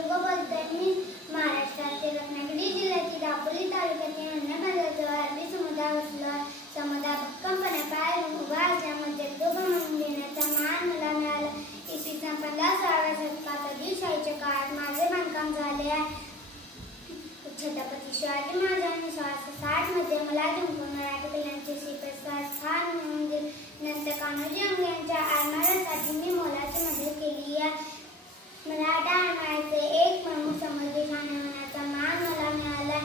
सिंधुदुर्ग बोलते. मी महाराष्ट्रातील रत्नागिरी जिल्ह्यातील दापोली तालुक्यातील अन्नपदार्थाजवळ अरबी समुद्रावर वसलो. समुद्रात भक्कमपणे पाय उभा असल्यामुळे जगदुर्ग म्हणून घेण्याचा मान मला मिळाला. इसवी सन 15-16व्या शतकात आदिलशाहीच्या काळात माझे बांधकाम झाले आहे. छत्रपती शिवाजी महाराजांनी 1660 मध्ये मला जिंकून मराठी किल्ल्यांचे श्रीप्रसाद स्थान मिळवून दिले. नंतर कान्होजी अंगे यांच्या आरमारासाठी मी मोलाची मदत केली आहे. मराठा आरमाराचे एक प्रमुख समुद्री ठाणे होण्याचा मान मला मिळाला.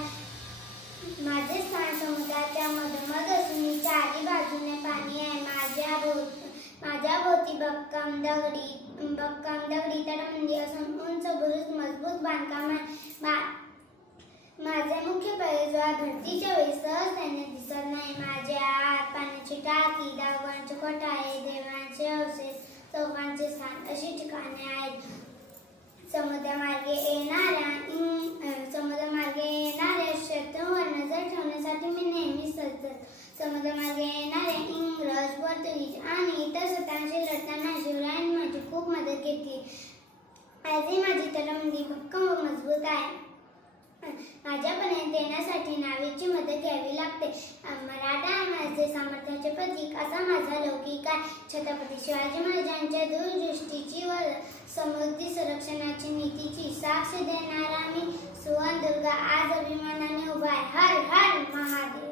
माझे स्थान समुद्राच्या मधोमध असून चारी बाजूने पाणी आहे. माझ्या भोवती भक्कम दगडी तटबंदी असून उंच बुरुज मजबूत बांधकाम आहे. माझे मुख्य प्रवेशद्वार भरतीच्या वेळी सहज त्यांना दिसत नाही. माझ्या आत पाण्याची टाकी, डागवांचे कोठारे, देवांचे अवशेष, चौकांचे स्थान अशी ठिकाणे आहेत. समुद्रमार्गे येणाऱ्या शत्रूंवर नजर ठेवण्यासाठी मी नेहमी सज्ज. समुद्रमार्गे येणाऱ्या इंग्रज, पोर्तुगीज आणि इतर सत्तांशी लढताना शिवरायांनी माझी खूप मदत केली. आजही माझी तटबंदी भक्कम व मजबूत आहे. माझ्यापर्यंत येण्यासाठी नावेची मदत घ्यावी लागते. मराठा आरमाराचे सामर्थ्याचे प्रतीक असा माझा लौकिक आहे. छत्रपती शिवाजी महाराजांच्या दूरदृष्टीची व समुद्री संरक्षणाची नीतीची साक्ष देणारा मी सुवर्णदुर्ग आज अभिमानाने उभा आहे. हर हर महादेव.